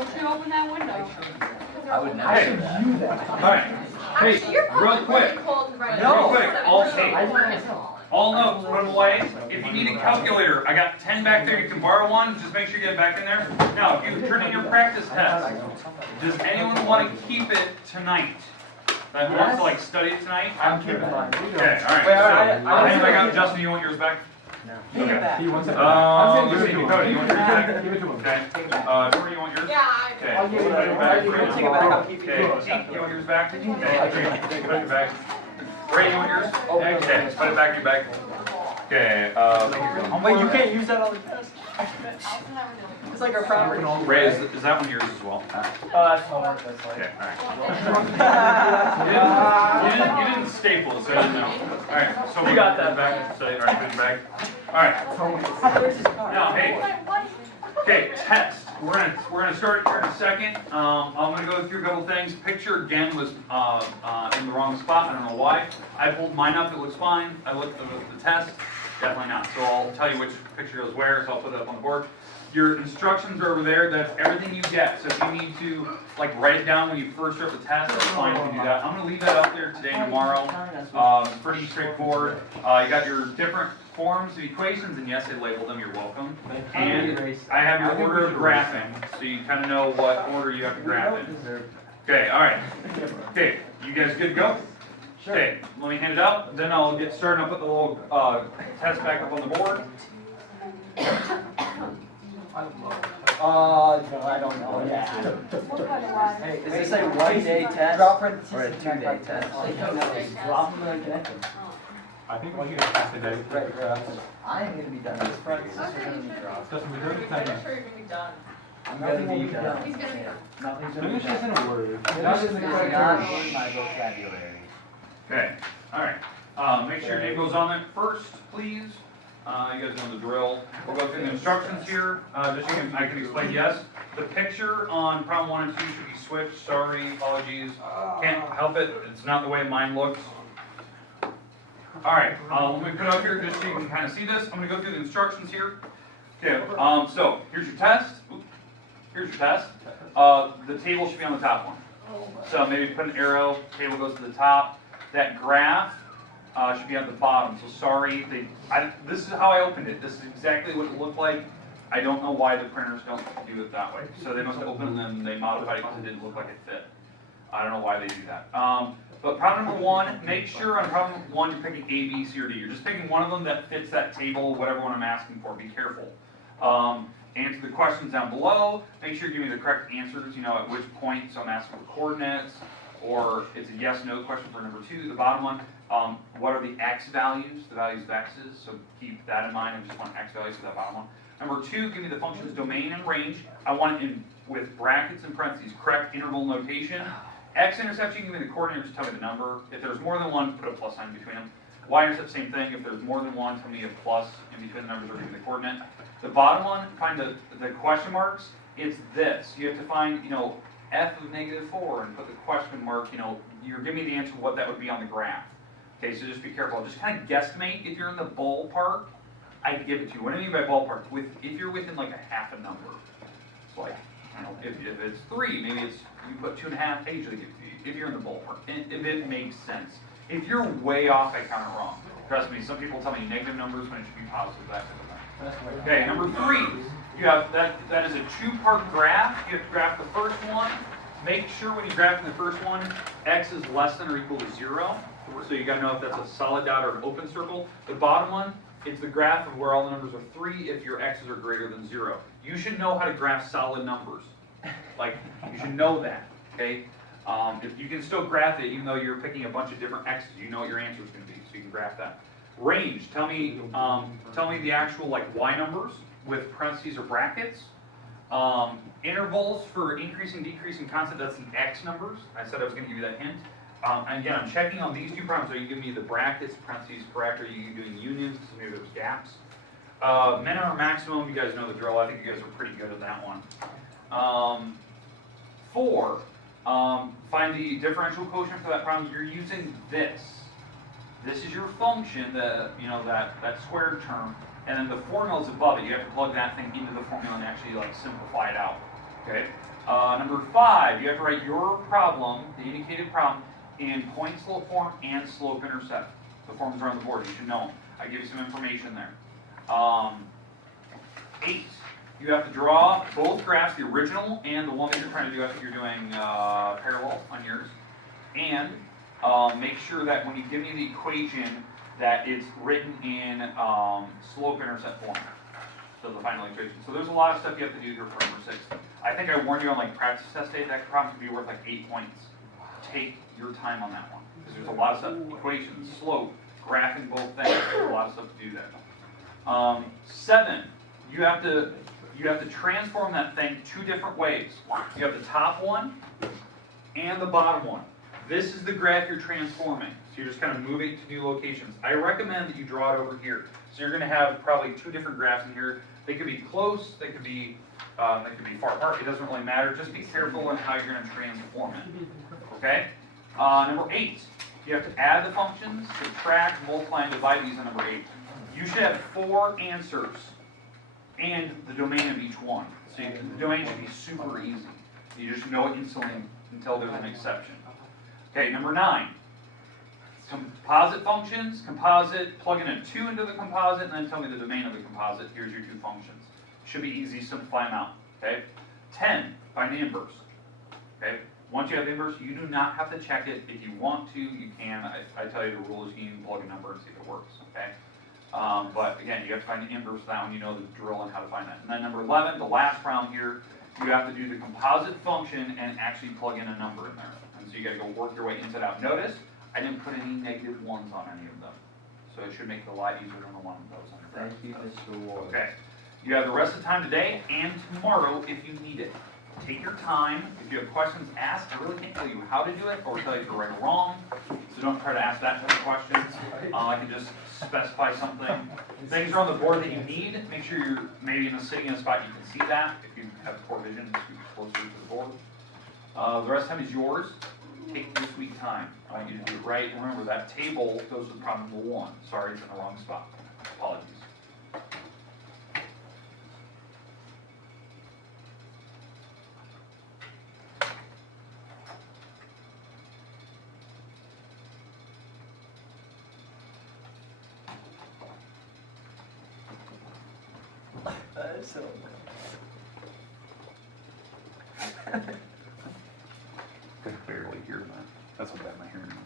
Don't you open that window. I would never do that. Alright. Hey, real quick. Real quick. All notes, put them away. If you need a calculator, I got 10 back there. You can borrow one. Just make sure you get it back in there. Now, if you turn in your practice test, does anyone want to keep it tonight? That wants to like study it tonight? I'm keeping mine. Okay, alright. So, anybody got Justin? You want yours back? No. Okay. He wants it. Let's see. Cody, you want yours back? Give it to him. Okay. Tori, you want yours? Yeah, Okay. I'll give it back. Ray, Take it back. I'll keep it. Okay. Pete, you want yours back? Okay. Put it back. Ray, you want yours? Okay. Put it back in your bag. Okay. Wait, you can't use that on the test? It's like our property. Ray, is that one yours as well? That's homework. That's like. Okay, alright. You didn't staple it, so I didn't know. Alright, so we got that back. So, alright, put it back. Alright. Now, hey. Okay, test. We're gonna start here in a second. I'm gonna go through a couple things. Picture again was in the wrong spot. I don't know why. I pulled mine up. It looks fine. I looked at the test. Definitely not. So I'll tell you which picture goes where. So I'll put it up on the board. Your instructions are over there. That's everything you get. So if you need to like write it down when you first start the test, that's fine. You can do that. I'm gonna leave that up there today and tomorrow. It's pretty straightforward. You got your different forms of equations, and yes, I labeled them. You're welcome. And I have your order of graphing, so you kind of know what order you have to graph in. Okay. All right. Okay. You guys good to go? Okay. Let me hand it out. Then I'll get started. I'll put the little test back up on the board. No, I don't know. Yeah. Hey, does it say 1 day test or a 2 day test? Drop them and connect them. I think we should get past the day. I am going to be done this practice. Justin, we're doing it tonight. I'm going to be done. He's gonna be done. Nothing's going to Finish be this done. in a word. This is not in my vocabulary. Okay. All right. Make sure your name goes on there first, please. You guys know the drill. We'll go through the instructions here. Just so I can explain. Yes, the picture on problem 1 and 2 should be switched. Sorry, apologies. Can't help it. It's not the way mine looks. All right. Let me put it up here just so you can kind of see this. I'm going to go through the instructions here. Okay. So here's your test. Oops. Here's your test. The table should be on the top one. So maybe put an arrow. Table goes to the top. That graph should be at the bottom. So sorry, this is how I opened it. This is exactly what it looked like. I don't know why the printers don't do it that way. So they must have opened it and they modified it because it didn't look like it fit. I don't know why they do that. But problem number 1, make sure on problem 1 you're picking A, B, C, or D. You're just picking one of them that fits that table, whatever one I'm asking for. Be careful. Answer the questions down below. Make sure you give me the correct answers, at which point. So I'm asking for coordinates, or it's a yes-no question for number 2, the bottom one. What are the x values, the values of x's? So keep that in mind. I just want x values for that bottom one. Number 2, give me the functions domain and range. I want it in with brackets and parentheses, correct interval notation. X-intercept, you can give me the coordinate, just tell me the number. If there's more than one, put a plus sign between them. Y-intercept, same thing. If there's more than one, tell me a plus in between the numbers or give me the coordinate. The bottom one, find the question marks. It's this. You have to find, f of -4 and put the question mark, you're giving me the answer what that would be on the graph. Okay, so just be careful. Just kind of guesstimate. If you're in the ballpark, I'd give it to you. What do I mean by ballpark? If you're within like a half a number. It's like, I don't know, if it's 3, maybe it's, you put 2.5, I usually give it to you. If you're in the ballpark, and if it makes sense. If you're way off, I count it wrong. Trust me, some people tell me negative numbers when it should be positive, that type of thing. Okay, number 3, you have, that is a 2-part graph. You have to graph the first one. Make sure when you graph the first one, x is less than or equal to 0. So you gotta know if that's a solid dot or an open circle. The bottom one, it's the graph of where all the numbers are 3 if your x's are greater than 0. You should know how to graph solid numbers. Like, you should know that, okay? If you can still graph it, even though you're picking a bunch of different x's, you know what your answer is going to be, so you can graph that. Range, tell me the actual like y numbers with parentheses or brackets. Intervals for increasing, decreasing, constant, that's the x numbers. I said I was going to give you that hint. And again, I'm checking on these 2 problems. Are you giving me the brackets, parentheses, correct? Are you doing unions? Because maybe there's gaps. Minimum or maximum, you guys know the drill. I think you guys are pretty good at that one. 4, find the differential quotient for that problem. You're using this. This is your function, that squared term, and then the formula is above it. You have to plug that thing into the formula and actually like simplify it out. Okay. Number 5, you have to write your problem, the indicated problem, in point slope form and slope intercept. The forms are on the board. You should know them. I give you some information there. 8, you have to draw both graphs, the original and the one that you're trying to do after you're doing parallel on yours. And make sure that when you give me the equation that it's written in slope-intercept form. So the final equation. So there's a lot of stuff you have to do here for number 6. I think I warned you on like practice test day, that problem could be worth like 8 points. Take your time on that one. Because there's a lot of stuff, equations, slope, graphing both things, there's a lot of stuff to do there. 7, you have to transform that thing 2 different ways. You have the top one and the bottom one. This is the graph you're transforming. So you're just kind of moving to new locations. I recommend that you draw it over here. So you're going to have probably 2 different graphs in here. They could be close, they could be far apart. It doesn't really matter. Just be careful on how you're going to transform it. Okay? Number 8, you have to add the functions, subtract, multiply, and divide these on number 8. You should have 4 answers and the domain of each one. So the domain should be super easy. You just know it instantly until there's an exception. Okay, number 9. Composite functions, composite, plug in a 2 into the composite, and then tell me the domain of the composite. Here's your 2 functions. Should be easy, simplify them out. Okay? 10, find the inverse. Okay? Once you have the inverse, you do not have to check it. If you want to, you can. I tell you the rule is you can plug a number and see if it works. Okay? But again, you have to find the inverse of that one. You know the drill on how to find that. And then number 11, the last problem here, you have to do the composite function and actually plug in a number in there. And so you got to go work your way inside out. Notice, I didn't put any negative ones on any of them. So it should make it a lot easier on the one of those. Thank you, Mr. Ward. Okay. You have the rest of the time today and tomorrow if you need it. Take your time. If you have questions, ask. I really can't tell you how to do it or tell you if you're right or wrong. So don't try to ask that type of questions. I can just specify something. Things are on the board that you need. Make sure you're maybe sitting in a spot you can see that. If you have poor vision, scoot closer to the board. The rest of the time is yours. Take your sweet time. I want you to do it right. Remember, that table goes with problem number 1. Sorry, it's in the wrong spot. Apologies. So I could barely hear that. That's what bad my hearing is.